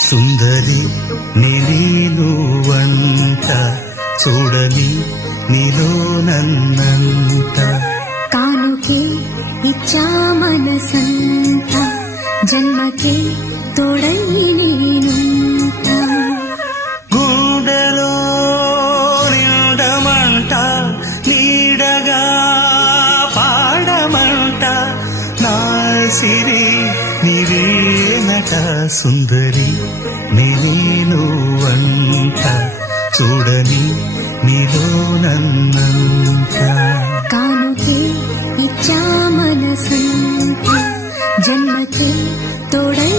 సుందరి నీనువంట చూడని నీలో నన్నంత కానుకే ఇచ్చా మనసంత జన్మకే తోడై నేనుంట గుండెలో నిండమంట నీడగా పాడమంట నా సిరి నీవేనట సుందరి నేనువంట చూడని నీలో నన్నంత కానుకే ఇచ్చా మనసంత జన్మకే తోడై